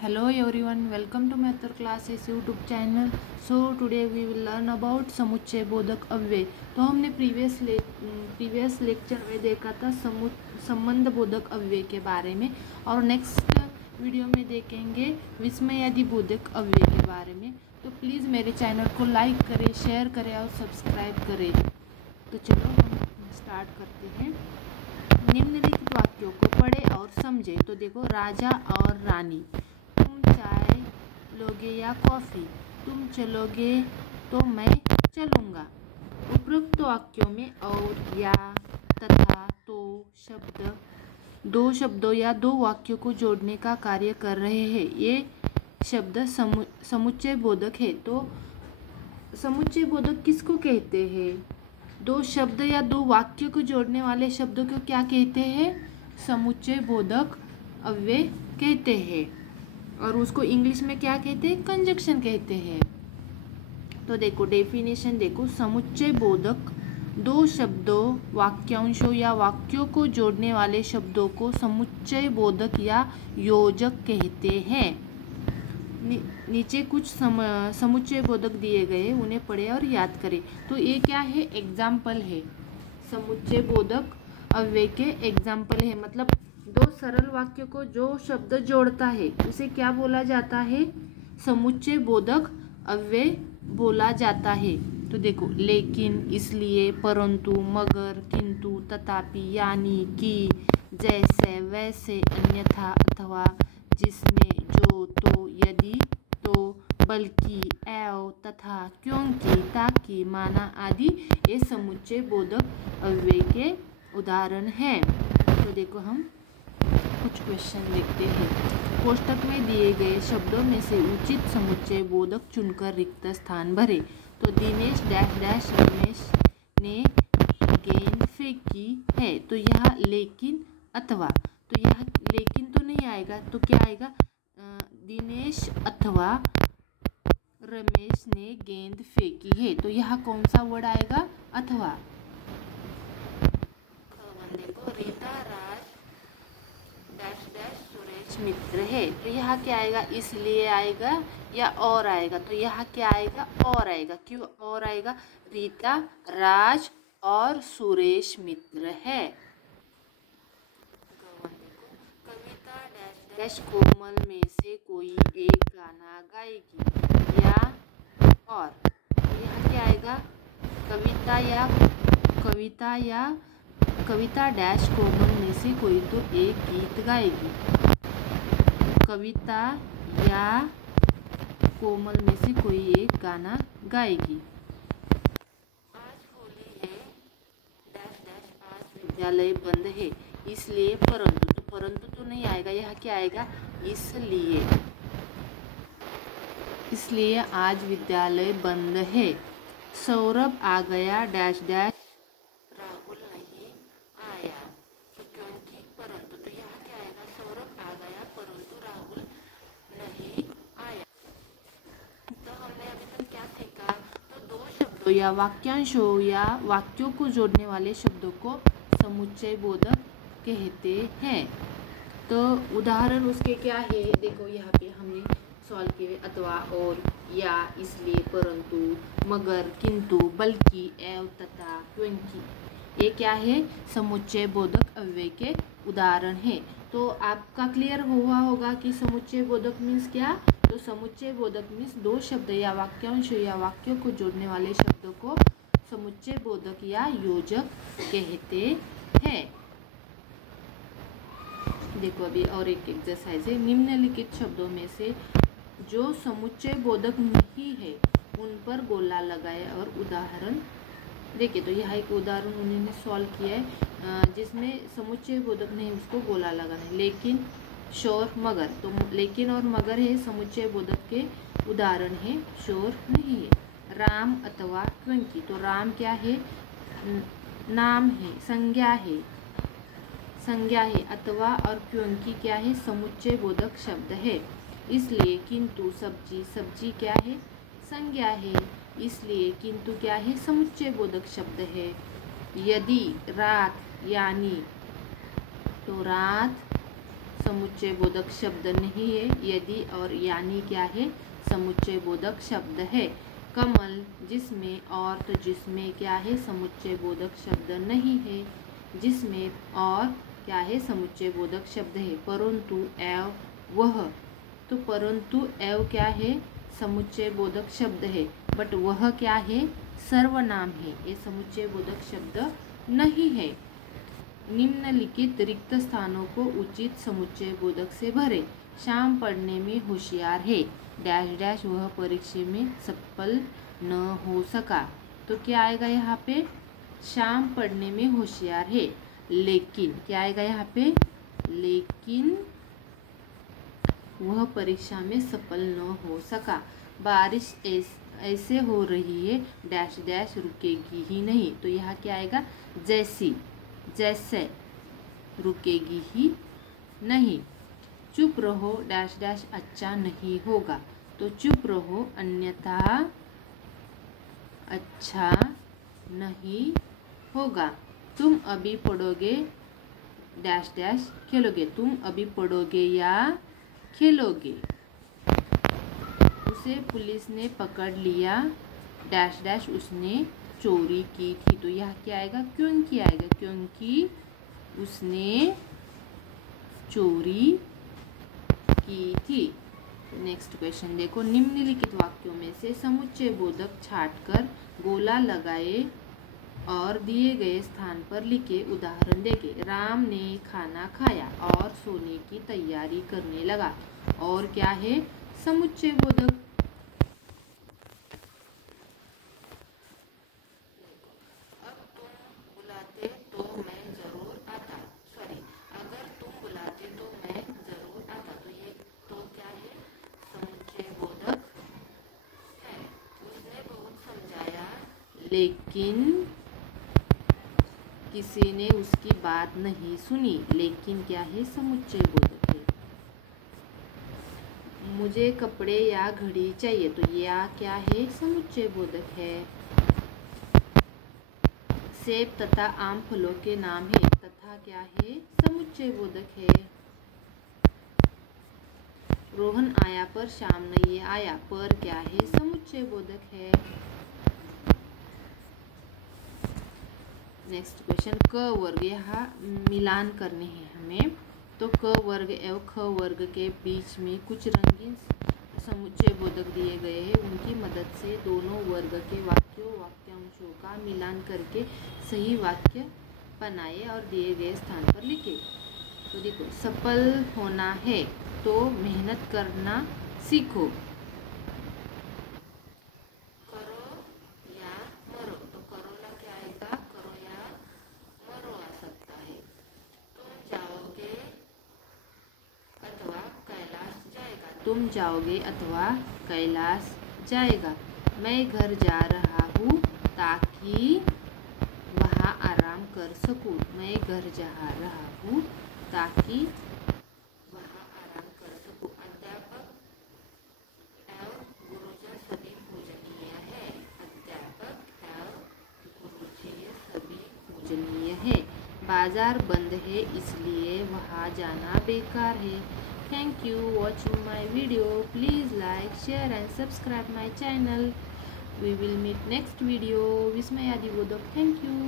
Hello everyone, welcome to Method Classes YouTube channel. So today we will learn about समुच्चय बोधक अव्यय. तो हमने प्रीवियस लेक्चर में देखा था संबंध बोधक अव्यय के बारे में, और नेक्स्ट वीडियो में देखेंगे विस्मयादि बोधक अव्यय के बारे में. तो प्लीज़ मेरे चैनल को लाइक करें, शेयर करें और सब्सक्राइब करें. तो चलो हम स्टार्ट करते हैं. निम्नलिखित वाक्यों को पढ़े और समझे. तो देखो, राजा और रानी. तुम चाय लोगे या कॉफ़ी? तुम चलोगे तो मैं चलूँगा. उपरोक्त वाक्यों में और, या, तथा, तो शब्द दो शब्दों या दो वाक्यों को जोड़ने का कार्य कर रहे हैं. ये शब्द समुच्चय बोधक है. तो समुच्चय बोधक किसको कहते हैं? दो शब्द या दो वाक्यों को जोड़ने वाले शब्दों को क्या कहते हैं? समुच्चय बोधक अव्यय कहते हैं. और उसको इंग्लिश में क्या कहते हैं? कंजक्शन कहते हैं. तो देखो डेफिनेशन देखो, समुच्चय बोधक दो शब्दों, वाक्यांशों या वाक्यों को जोड़ने वाले शब्दों को समुच्चय बोधक या योजक कहते हैं. नीचे कुछ समुच्चय बोधक दिए गए, उन्हें पढ़े और याद करें. तो ये क्या है? एग्जाम्पल है. समुच्चय बोधक अव्यय के एग्जाम्पल है. मतलब दो सरल वाक्यों को जो शब्द जोड़ता है उसे क्या बोला जाता है? समुच्चय बोधक अव्यय बोला जाता है. तो देखो, लेकिन, इसलिए, परंतु, मगर, किंतु, तथापि, यानी, कि, जैसे, वैसे, अन्यथा, अथवा, जिसमें, जो, तो, यदि, तो, बल्कि, एवं, तथा, क्योंकि, ताकि, माना आदि ये समुच्चय बोधक अव्यय के उदाहरण हैं. तो देखो हम कुछ क्वेश्चन देखते हैं. कोष्टक में दिए गए शब्दों में से उचित समुच्चय बोधक चुनकर रिक्त स्थान भरे. तो दिनेश डैश डैश रमेश ने गेंद फेंकी है. तो यह लेकिन, अथवा. तो यह लेकिन तो नहीं आएगा, तो क्या आएगा? दिनेश अथवा रमेश ने गेंद फेंकी है. तो यह कौन सा वर्ड आएगा? अथवा. देखो, रीता राज डैश डैश सुरेश मित्र है. तो यह क्या आएगा? इसलिए आएगा या और आएगा? तो यह क्या आएगा? और आएगा. क्यों और आएगा? रीता राज और सुरेश मित्र है. कविता डैश डैश कोमल में से कोई एक गाना गाएगी, या और. तो यह क्या आएगा? कविता डैश कोमल में से कोई तो एक गीत गाएगी. कविता या कोमल में से कोई एक गाना गाएगी. आज होली है डैश डैश आज विद्यालय बंद है. इसलिए, परंतु. तो परंतु तो नहीं आएगा, यह क्या आएगा? इसलिए आज विद्यालय बंद है. सौरभ आ गया डैश डैश राहुल नहीं आया. तो क्योंकि, परंतु. तो यह क्या आएगा? सौरभ आ गया परंतु राहुल नहीं आया. तो हमने अभी तक क्या सीखा? तो दो शब्दों या वाक्यांशों या वाक्यों को जोड़ने वाले शब्दों को समुच्चय बोधक कहते हैं. तो उदाहरण उसके क्या है? देखो यहाँ पे हमने सॉल्व किए. अथवा, और, या, इसलिए, परंतु, मगर, किंतु, बल्कि, एवं, तथा, क्योंकि. ये क्या है? समुच्चय बोधक अव्यय के उदाहरण है. तो आपका क्लियर हुआ होगा कि समुच्चय बोधक मीन्स क्या? तो समुच्चय बोधक मीन्स दो शब्द या वाक्यांश या वाक्यों को जोड़ने वाले शब्दों को समुच्चय बोधक या योजक कहते हैं. देखो अभी और एक एक्सरसाइज है. निम्नलिखित शब्दों में से जो समुच्चय बोधक नहीं है उन पर गोला लगाए और उदाहरण देखिए. तो यह एक उदाहरण उन्होंने सॉल्व किया है जिसमें समुच्चय बोधक नहीं, उसको गोला लगाना है. लेकिन, शोर, मगर. तो लेकिन और मगर है समुच्चय बोधक के उदाहरण है, शोर नहीं है. राम अथवा क्योंकि. तो राम क्या है? नाम है, संज्ञा है. अथवा और क्योंकि क्या है? समुच्चय बोधक शब्द है. इसलिए, किंतु, सब्जी क्या है? संज्ञा है. इसलिए, किंतु क्या है? समुच्चय बोधक शब्द है. यदि, रात, यानी. तो रात समुच्चय बोधक शब्द नहीं है। यदि और यानी क्या है? समुच्चय बोधक शब्द है। कमल जिसमें और तो जिसमें क्या है? समुच्चय बोधक शब्द नहीं है। जिसमें और क्या है? समुच्चय बोधक शब्द है। परंतु एव वह, तो परंतु एव क्या है? समुच्चय बोधक शब्द है। बट वह क्या है? सर्वनाम है। ये समुच्चय बोधक शब्द नहीं है। निम्नलिखित रिक्त स्थानों को उचित समुच्चय बोधक से भरे। शाम पढ़ने में होशियार है, डैश डैश वह परीक्षा में सफल न हो सका। तो क्या आएगा यहाँ पे? शाम पढ़ने में होशियार है, लेकिन क्या आएगा यहाँ पे? लेकिन वह परीक्षा में सफल न हो सका। बारिश ऐसे हो रही है, डैश डैश रुकेगी ही नहीं। तो यहाँ क्या आएगा? जैसी, जैसे रुकेगी ही नहीं। चुप रहो, डैश डैश अच्छा नहीं होगा। तो चुप रहो अन्यथा अच्छा नहीं होगा। तुम अभी पढ़ोगे, डैश डैश खेलोगे। तुम अभी पढ़ोगे या खेलोगे। उसे पुलिस ने पकड़ लिया, डैश डैश उसने चोरी की थी। तो यह क्या आएगा? क्योंकि आएगा, क्योंकि उसने चोरी की थी। नेक्स्ट क्वेश्चन देखो। निम्नलिखित वाक्यों में से समुच्चय बोधक छांटकर गोला लगाए और दिए गए स्थान पर लिखे। उदाहरण देखें। राम ने खाना खाया और सोने की तैयारी करने लगा। और क्या है? समुच्चय बोधक। अब तुम बुलाते तो मैं जरूर आता। सॉरी, अगर तुम बुलाते तो मैं जरूर आता। तो ये तो क्या है? समुच्चय बोधक है। उसने बहुत समझाया, लेकिन किसी ने उसकी बात नहीं सुनी। लेकिन क्या है? समुच्चय बोधक है। मुझे कपड़े या घड़ी चाहिए। तो या क्या है? समुच्चय बोधक है। सेब तथा आम फलों के नाम है। तथा क्या है? समुच्चय बोधक है। रोहन आया पर श्याम नहीं आया। पर क्या है? समुच्चय बोधक है। Next question. क वर्ग, यहाँ मिलान करने हैं हमें। तो क वर्ग एवं ख वर्ग के बीच में कुछ रंगीन समुच्चय बोधक दिए गए हैं। उनकी मदद से दोनों वर्ग के वाक्यांशों का मिलान करके सही वाक्य बनाए और दिए गए स्थान पर लिखे। तो देखो, सफल होना है तो मेहनत करना सीखो। करो या मरो। तो करो ला क्या आएगा? करो या मरो आ सकता है। तुम जाओगे अथवा कैलाश जाएगा। तुम जाओगे अथवा कैलाश जाएगा। मैं घर जा रहा हूँ ताकि वहाँ आराम कर सकूँ। मैं घर जा रहा हूँ ताकि वहाँ आराम कर सकूँ। अध्यापक एवं गुरुजन सभी पूजनीय है। अध्यापक एवं गुरुजी सभी पूजनीय है। बाजार बंद है इसलिए वहाँ जाना बेकार है। Thank you watching my video. Please like, share and subscribe my channel. We will meet next video. Vismayadi Bodhak. Thank you.